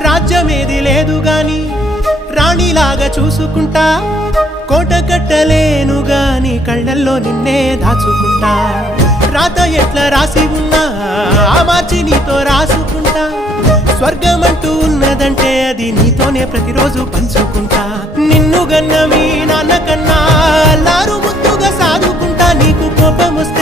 రాజ్యమేది లేదు గాని రాణిలాగా చూసుకుంటా కోట కట్టలేను గాని కళ్ళల్లో నిన్నే దాచుకుంటా రాత ఎట్లా రాసి ఉన్నా ఆ మార్చి నీతో రాసుకుంటా స్వర్గమంటూ ఉన్నదంటే అది నీతోనే ప్రతిరోజు పంచుకుంటా నిన్ను గన్న మీ నాన్న కన్నా లారు ముద్దుగా సాదుకుంటా నీకు కోపం వస్తే